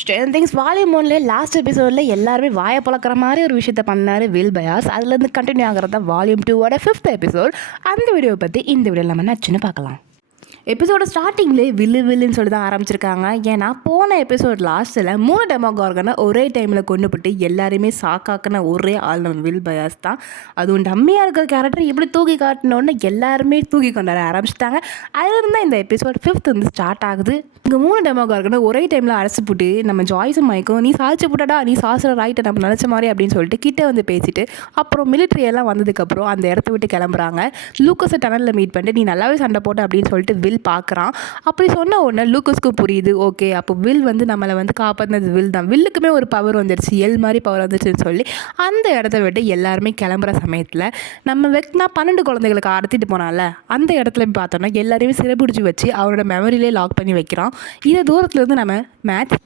Stranger things volume 1ல last எபிசோடில் எல்லாருமே வாயை பழக்கிற மாதிரி ஒரு விஷயத்த பண்ணார் வில் பயாஸ். அதுலேருந்து கண்டினியூ ஆகிறது தான் வால்யூம் 2ஓட 5th எபிசோட். அந்த வீடியோவை பற்றி இந்த வீடியோவில் நம்ம நச்சுன்னு பார்க்கலாம். எபிசோட ஸ்டார்டிங்லேயே வில்லுன்னு சொல்லி தான் ஆரம்பிச்சிருக்காங்க. ஏன்னா போன எபிசோட் லாஸ்ட்டில் 3 டெமோகார்கனை ஒரே டைமில் கொண்டு போட்டு எல்லாருமே சாக்காக்குன ஒரே ஆள் நம்ம வில் பயாஸ் தான். அதுவும் டம்மியாக இருக்கிற கேரக்டர் இப்படி தூக்கி காட்டினோன்னு எல்லாருமே தூக்கி கொண்டாட ஆரம்பிச்சிட்டாங்க. அதுலேருந்து தான் இந்த எபிசோட் 5th வந்து ஸ்டார்ட் ஆகுது. இங்கே 3 டெமோகார்கனை ஒரே டைமில் அடைச்சி போட்டு நம்ம ஜாய்ஸும் மைக்கும் நீ சாதிச்சு போட்டடா, நீ சாசுற ரைட்டை நம்ம நினச்ச மாதிரி அப்படின்னு சொல்லிட்டு கிட்டே வந்து பேசிட்டு அப்புறம் மிலிட்ரி எல்லாம் வந்ததுக்கப்புறம் அந்த இடத்த விட்டு கிளம்புறாங்க. லூக்கஸை டனலில் மீட் பண்ணிட்டு நீ நல்லாவே சண்டை போட்ட அப்படின்னு சொல்லிட்டு வில் பார்க்குறான். அப்படி சொன்ன உடனே லூக்கஸ்க்கும் புரியுது, ஓகே அப்போ வில் வந்து நம்மளை வந்து காப்பாற்றினது வில் தான், வில்லுக்குமே ஒரு பவர் வந்துடுச்சு, எல் மாதிரி பவர் வந்துடுச்சுன்னு சொல்லி அந்த இடத்த விட்டு எல்லாருமே கிளம்புற சமயத்தில் நம்ம வெக்னா 12 குழந்தைகளுக்கு கடத்திட்டு போனால அந்த இடத்துல போய் பார்த்தோன்னா எல்லாரையுமே சிறைபிடிச்சி வச்சு அவரோட மெமரியிலே லாக் பண்ணி வைக்கிறான். இதை தூரத்துலேருந்து நம்ம மேட்ச்